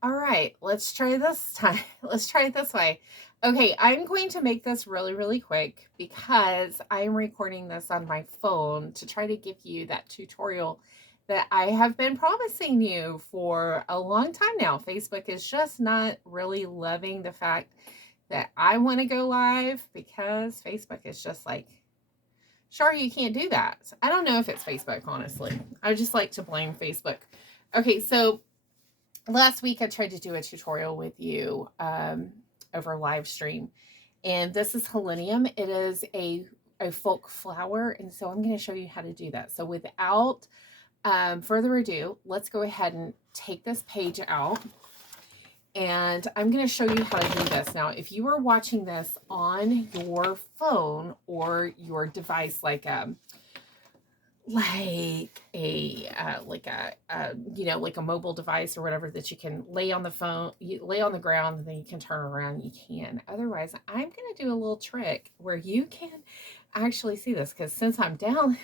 All right, let's try this time. Let's try it this way. Okay, I'm going to make this really, really quick because I'm recording this on my phone to try to give you that tutorial that I have been promising you for a long time now. Facebook is just not really loving the fact that I want to go live because Facebook is just like, sure, you can't do that. So I don't know if it's Facebook, honestly. I just like to blame Facebook. Okay, so last week I tried to do a tutorial with you over live stream, and this is Helenium. It is a folk flower, and so I'm going to show you how to do that. So without further ado, let's go ahead and take this page out, and I'm going to show you how to do this. Now, if you are watching this on your phone or your device, like like a mobile device or whatever that you can lay on the phone, you lay on the ground, and then you can turn around, you can. Otherwise, I'm going to do a little trick where you can actually see this, because since I'm doing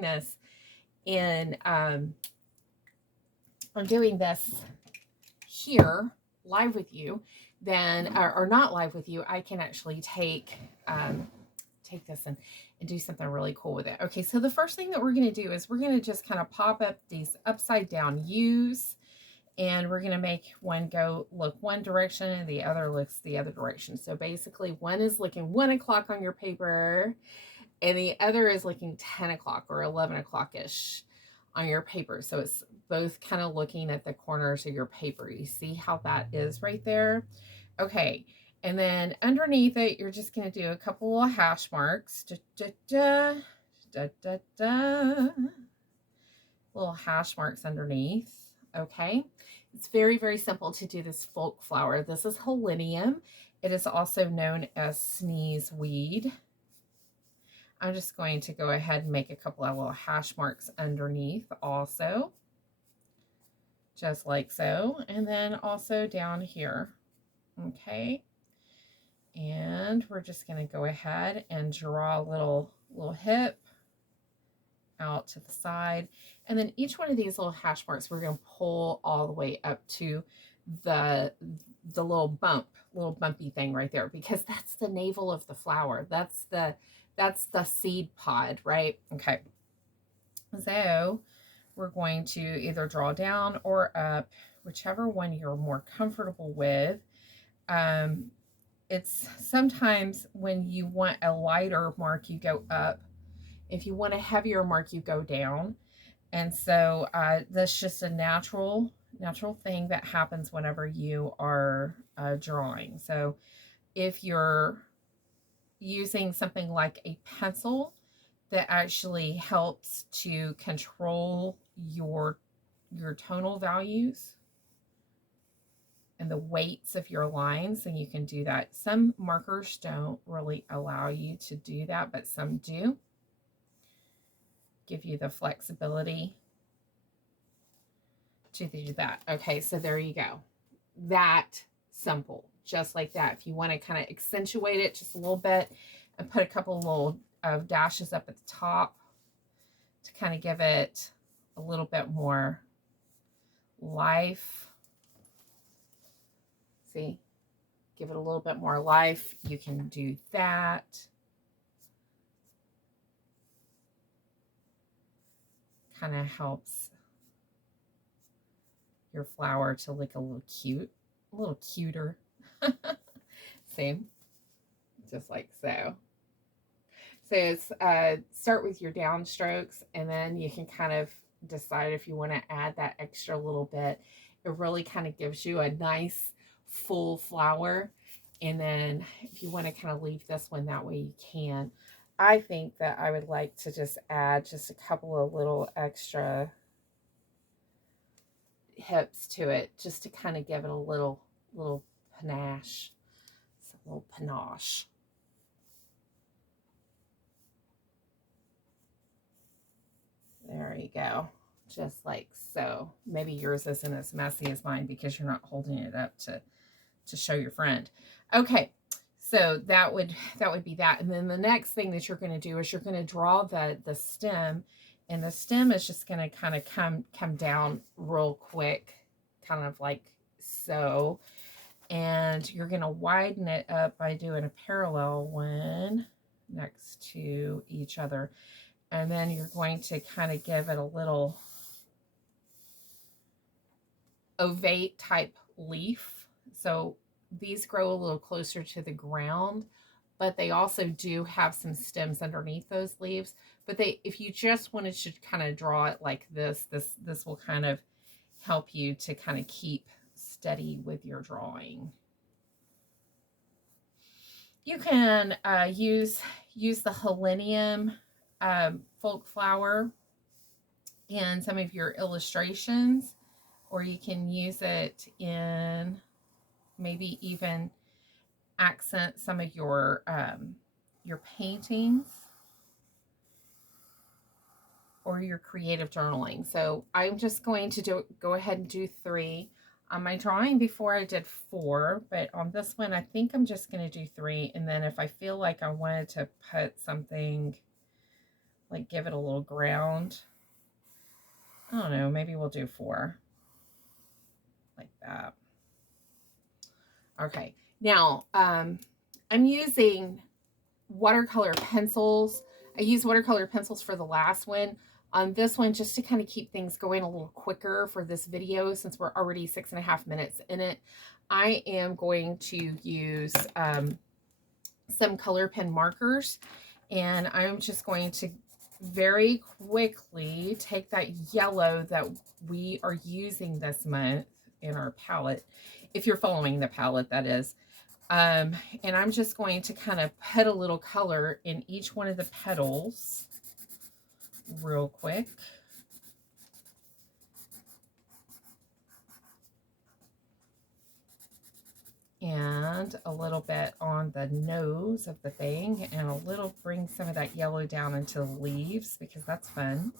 this in I'm doing this here live with you, then or not live with you, I can actually take this and do something really cool with it. Okay, so the first thing that we're going to do is we're going to just kind of pop up these upside down U's, and we're going to make one look one direction and the other looks the other direction. So basically one is looking 1 o'clock on your paper and the other is looking 10 o'clock or 11 o'clock-ish on your paper. So it's both kind of looking at the corners of your paper. You see how that is right there? Okay. And then underneath it, you're just going to do a couple of hash marks. Little hash marks underneath. Okay. It's very, very simple to do this folk flower. This is Helenium. It is also known as sneeze weed. I'm just going to go ahead and make a couple of little hash marks underneath also. Just like so. And then also down here. Okay. And we're just going to go ahead and draw a little hip out to the side. And then each one of these little hash marks, we're going to pull all the way up to the little bumpy thing right there, because that's the navel of the flower. That's the seed pod, right? Okay. So we're going to either draw down or up, whichever one you're more comfortable with. It's sometimes when you want a lighter mark, you go up. If you want a heavier mark, you go down. And so that's just a natural thing that happens whenever you are drawing. So if you're using something like a pencil that actually helps to control your tonal values and the weights of your lines, and you can do that. Some markers don't really allow you to do that, but some do. Give you the flexibility to do that. Okay, so there you go. That simple, just like that. If you want to kind of accentuate it just a little bit and put a couple little dashes up at the top to kind of give it a little bit more life. See, give it a little bit more life. You can do that. Kind of helps your flower to look a little cute, a little cuter. See, just like so. So it's start with your downstrokes, and then you can kind of decide if you want to add that extra little bit. It really kind of gives you a nice full flower. And then if you want to kind of leave this one that way, you can. I think that I would like to just add just a couple of little extra hips to it, just to kind of give it a little panache. It's a little panache. There you go. Just like so. Maybe yours isn't as messy as mine because you're not holding it up to show your friend. Okay, so that would be that. And then the next thing that you're going to do is you're going to draw the stem, and the stem is just going to kind of come down real quick, kind of like so. And you're going to widen it up by doing a parallel one next to each other. And then you're going to kind of give it a little ovate type leaf. So these grow a little closer to the ground, but they also do have some stems underneath those leaves. But if you just wanted to kind of draw it like this will kind of help you to kind of keep steady with your drawing. You can use the Helenium folk flower in some of your illustrations, or you can use it in maybe even accent some of your paintings or your creative journaling. So I'm just going to go ahead and do 3. On my drawing before I did 4, but on this one I think I'm just going to do 3, and then if I feel like I wanted to put something, like give it a little ground, I don't know, maybe we'll do 4 like that. Okay, now I'm using watercolor pencils. I used watercolor pencils for the last one. On this one, just to kind of keep things going a little quicker for this video, since we're already 6.5 minutes in it, I am going to use some color pen markers, and I'm just going to very quickly take that yellow that we are using this month in our palette, if you're following the palette, that is. And I'm just going to kind of put a little color in each one of the petals real quick. And a little bit on the nose of the thing, and a little, bring some of that yellow down into the leaves, because that's fun.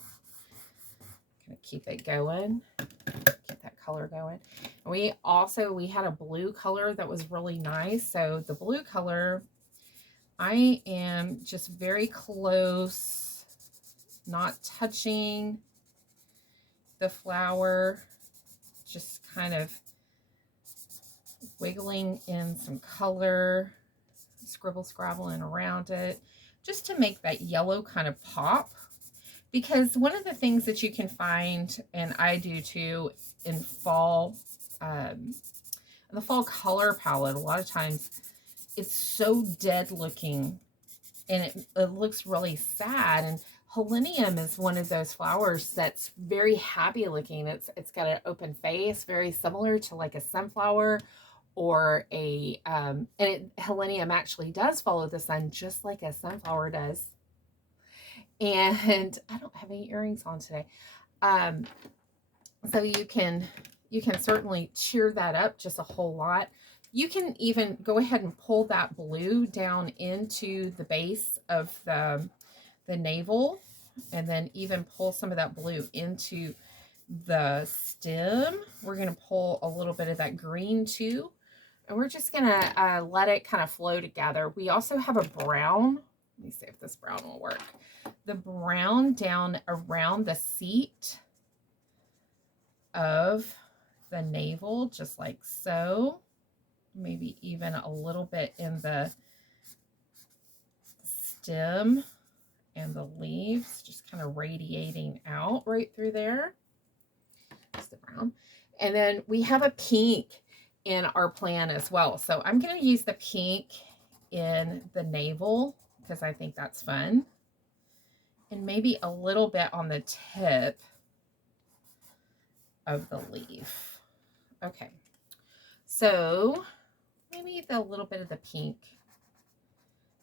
Gonna keep it going, keep that color going. And we had a blue color that was really nice. So the blue color, I am just very close, not touching the flower, just kind of wiggling in some color, scrabbling around it, just to make that yellow kind of pop. Because one of the things that you can find, and I do too, in fall, the fall color palette, a lot of times it's so dead looking, and it looks really sad. And Helenium is one of those flowers that's very happy looking. It's got an open face, very similar to like a sunflower or a Helenium actually does follow the sun just like a sunflower does. And I don't have any earrings on today. So you can certainly cheer that up just a whole lot. You can even go ahead and pull that blue down into the base of the navel, and then even pull some of that blue into the stem. We're going to pull a little bit of that green too, and we're just going to let it kind of flow together. We also have a brown. Let me see if this brown will work. The brown down around the seat of the navel, just like so. Maybe even a little bit in the stem and the leaves, just kind of radiating out right through there. Just the brown. And then we have a pink in our plan as well. So I'm going to use the pink in the navel because I think that's fun. And maybe a little bit on the tip of the leaf. Okay. So maybe a little bit of the pink.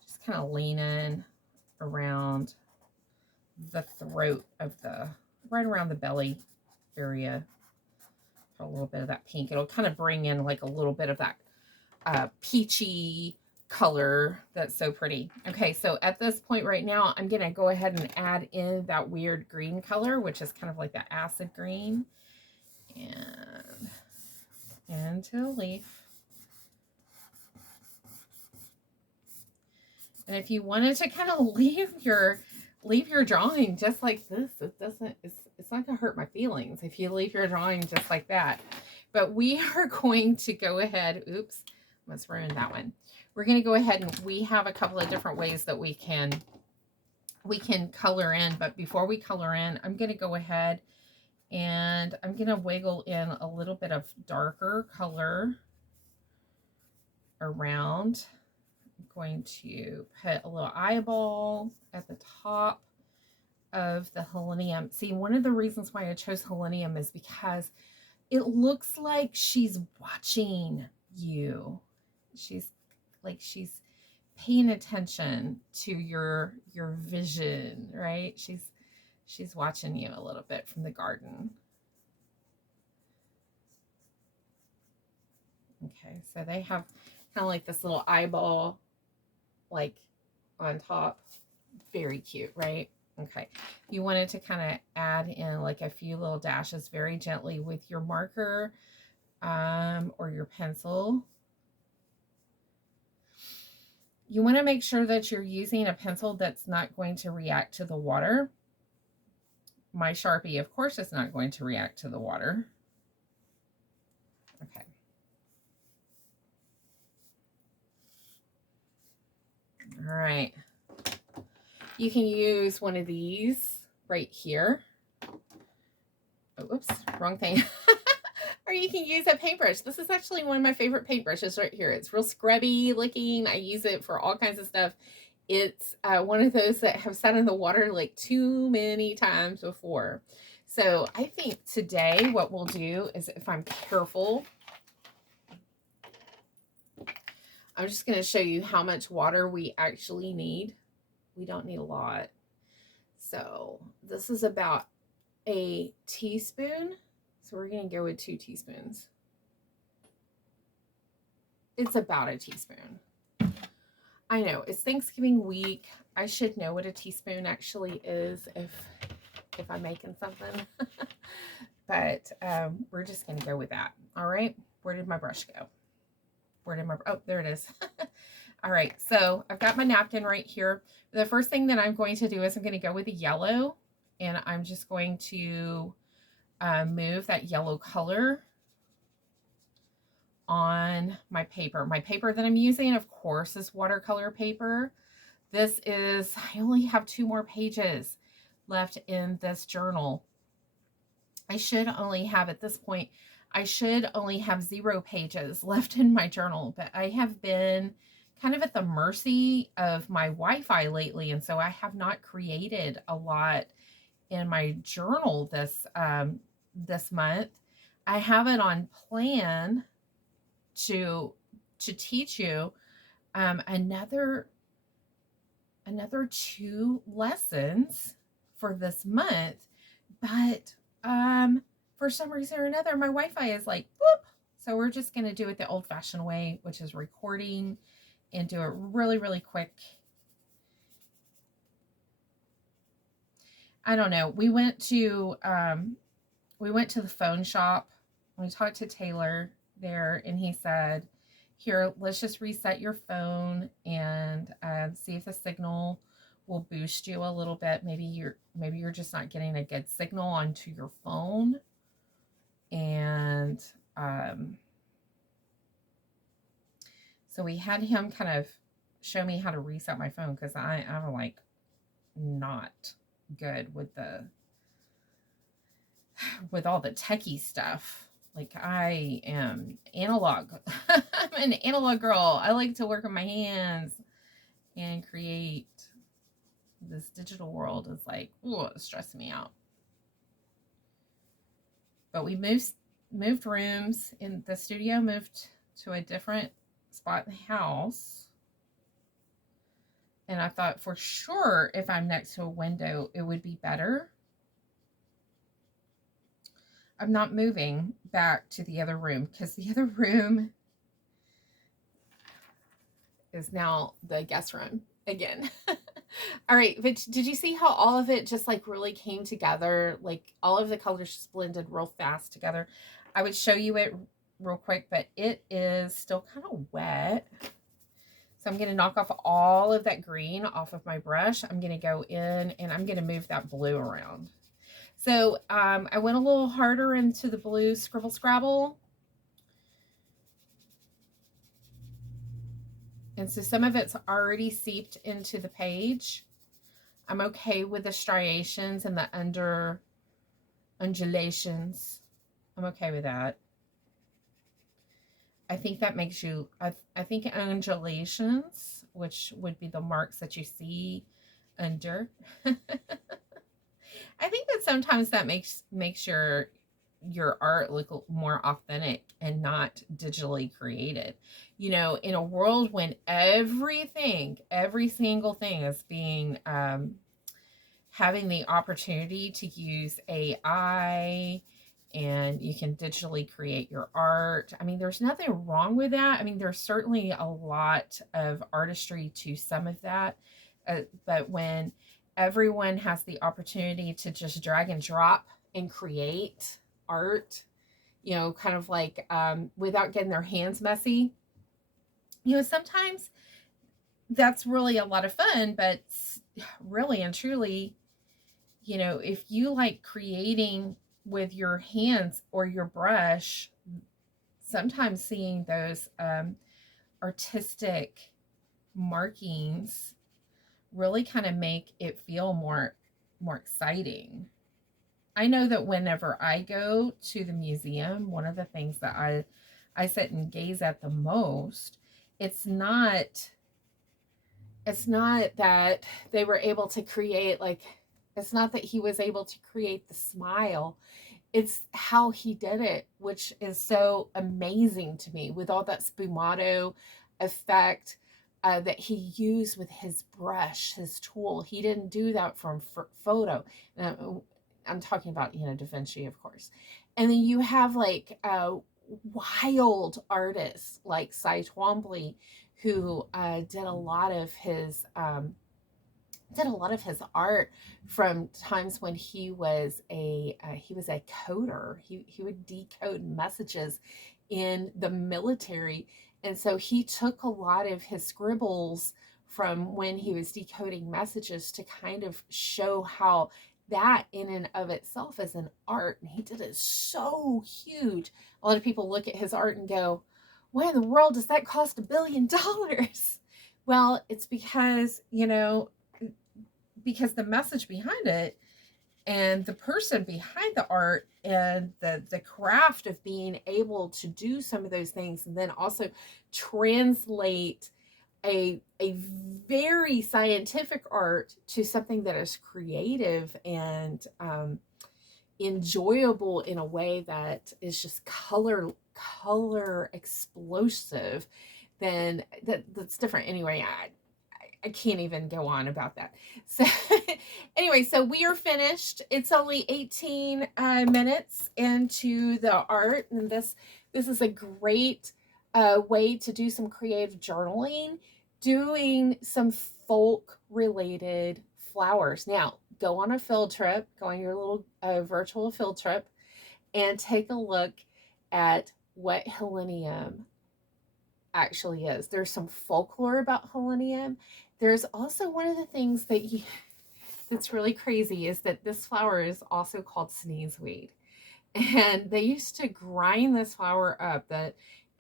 Just kind of leaning around the throat of right around the belly area. Put a little bit of that pink. It'll kind of bring in like a little bit of that peachy color that's so pretty. Okay, so at this point right now, I'm going to go ahead and add in that weird green color, which is kind of like that acid green. And into the leaf. And if you wanted to kind of leave your drawing just like this, it's not gonna hurt my feelings if you leave your drawing just like that. But we are going to go ahead. Oops, let's ruin that one. We're going to go ahead and we have a couple of different ways that we can color in. But before we color in, I'm going to go ahead and I'm going to wiggle in a little bit of darker color around. I'm going to put a little eyeball at the top of the Helenium. See, one of the reasons why I chose Helenium is because it looks like she's watching you. She's paying attention to your vision, right? She's watching you a little bit from the garden. Okay, so they have kind of like this little eyeball like on top. Very cute, right? Okay, you wanted to kind of add in like a few little dashes very gently with your marker or your pencil. You want to make sure that you're using a pencil that's not going to react to the water. My Sharpie, of course, is not going to react to the water. Okay. All right. You can use one of these right here. Oh, oops, wrong thing. Or you can use a paintbrush. This is actually one of my favorite paintbrushes right here. It's real scrubby looking. I use it for all kinds of stuff. It's one of those that have sat in the water like too many times before. So I think today what we'll do is, if I'm careful, I'm just going to show you how much water we actually need. We don't need a lot. So this is about a teaspoon. So we're going to go with 2 teaspoons. It's about a teaspoon. I know it's Thanksgiving week. I should know what a teaspoon actually is if I'm making something. But we're just going to go with that. All right. Where did my brush go? Oh, there it is. All right. So I've got my napkin right here. The first thing that I'm going to do is I'm going to go with the yellow, and I'm just going to move that yellow color on my paper. My paper that I'm using, of course, is watercolor paper. This is, I only have 2 more pages left in this journal. I should only have, at this point, I should only have 0 pages left in my journal, but I have been kind of at the mercy of my Wi-Fi lately, and so I have not created a lot in my journal this month. I have it on plan to teach you another 2 lessons for this month, but for some reason or another my Wi-Fi is like whoop, so we're just going to do it the old-fashioned way, which is recording and do it really, really quick. I don't know. We went to the phone shop. We talked to Taylor there, and he said, here, let's just reset your phone and see if the signal will boost you a little bit. Maybe you're just not getting a good signal onto your phone. And so we had him kind of show me how to reset my phone, because I'm like not good with all the techie stuff. Like, I am analog. I'm an analog girl. I like to work with my hands and create. This digital world is like, ooh, it's stressing me out. But we moved rooms in the studio, moved to a different spot in the house. And I thought for sure if I'm next to a window, it would be better. I'm not moving back to the other room, because the other room is now the guest room again. All right, but did you see how all of it just like really came together? Like all of the colors just blended real fast together. I would show you it real quick, but it is still kind of wet. So I'm going to knock off all of that green off of my brush. I'm going to go in and I'm going to move that blue around. So I went a little harder into the blue Scribble Scrabble. And so some of it's already seeped into the page. I'm okay with the striations and the under undulations. I'm okay with that. I think that makes you, I think undulations, which would be the marks that you see under. I think that sometimes that makes your art look more authentic and not digitally created. You know, in a world when everything, every single thing is being having the opportunity to use AI, and you can digitally create your art. I mean, there's nothing wrong with that. I mean, there's certainly a lot of artistry to some of that. But when everyone has the opportunity to just drag and drop and create art, you know, kind of like without getting their hands messy, you know, sometimes that's really a lot of fun, but really and truly, you know, if you like creating with your hands or your brush, sometimes seeing those artistic markings really kind of make it feel more exciting. I know that whenever I go to the museum, one of the things that I sit and gaze at the most, it's not that they were able to create, like, it's not that he was able to create the smile. It's how he did it, which is so amazing to me, with all that sfumato effect that he used with his brush, his tool. He didn't do that from photo. I'm talking about, you know, Da Vinci, of course. And then you have like wild artists like Cy Twombly, who did a lot of his art from times when he was a coder. He would decode messages in the military, and so he took a lot of his scribbles from when he was decoding messages to kind of show how that in and of itself is an art, and he did it so huge. A lot of people look at his art and go, why in the world does that cost $1 billion? Well, it's because, you know, because the message behind it and the person behind the art and the craft of being able to do some of those things, and then also translate a very scientific art to something that is creative and enjoyable in a way that is just color explosive, then that's different. Anyway, I can't even go on about that. So anyway, so we are finished. It's only 18 minutes into the art, and this is a great way to do some creative journaling, doing some folk related flowers. Now, go on a field trip, go on your little virtual field trip, and take a look at what Helenium actually is. There's some folklore about Helenium. There's also one of the things that's really crazy is that this flower is also called sneezeweed. And they used to grind this flower up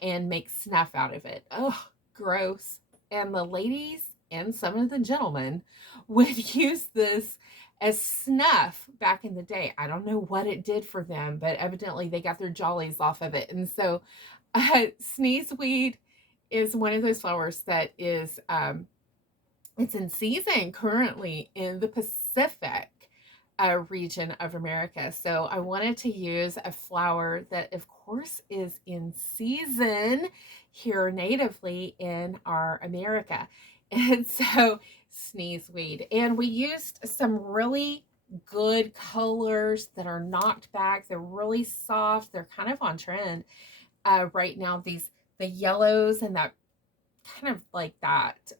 and make snuff out of it. Oh, gross. And the ladies and some of the gentlemen would use this as snuff back in the day. I don't know what it did for them, but evidently they got their jollies off of it. And so sneezeweed is one of those flowers that is it's in season currently in the Pacific region of America. So I wanted to use a flower that, of course, is in season here natively in our America. And so sneezeweed. And we used some really good colors that are knocked back. They're really soft. They're kind of on trend right now. The yellows and that kind of like that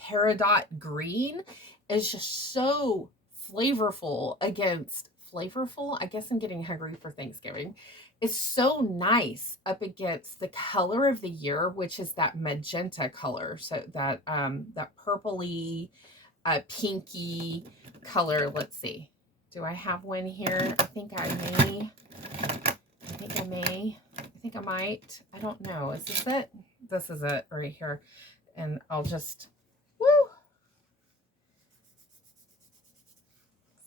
peridot green is just so flavorful against flavorful. I guess I'm getting hungry for Thanksgiving. It's so nice up against the color of the year, which is that magenta color. So that that purpley, pinky color. Let's see. Do I have one here? I think I may. I think I might. I don't know. Is this it? This is it right here. And I'll just, woo,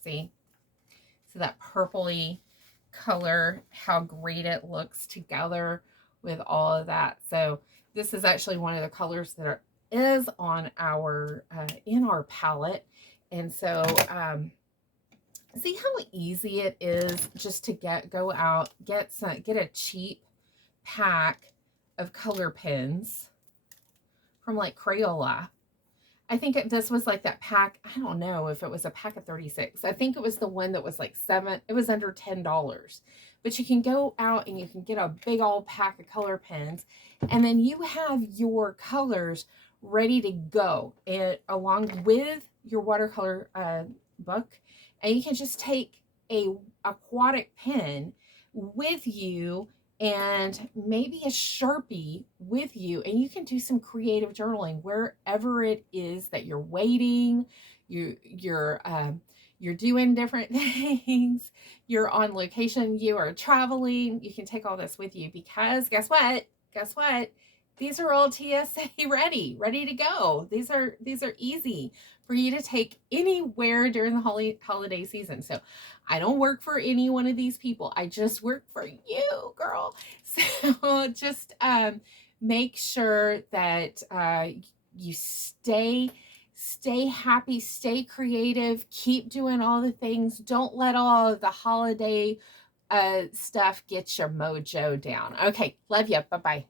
see? So that purpley color, how great it looks together with all of that. So this is actually one of the colors that is on our, in our palette. And so, see how easy it is just to go out, get a cheap pack of color pens from like Crayola. I think this was like that pack. I don't know if it was a pack of 36. I think it was the one that was like it was under $10. But you can go out and you can get a big old pack of color pens, and then you have your colors ready to go, and along with your watercolor book, and you can just take a aquatic pen with you and maybe a Sharpie with you, and you can do some creative journaling wherever it is that you're waiting, you're doing different things, you're on location, you are traveling. You can take all this with you, because guess what, these are all TSA ready to go. These are easy for you to take anywhere during the holiday season. So I don't work for any one of these people. I just work for you, girl. So just make sure that you stay happy, stay creative, keep doing all the things. Don't let all of the holiday stuff get your mojo down. Okay, love you. Bye-bye.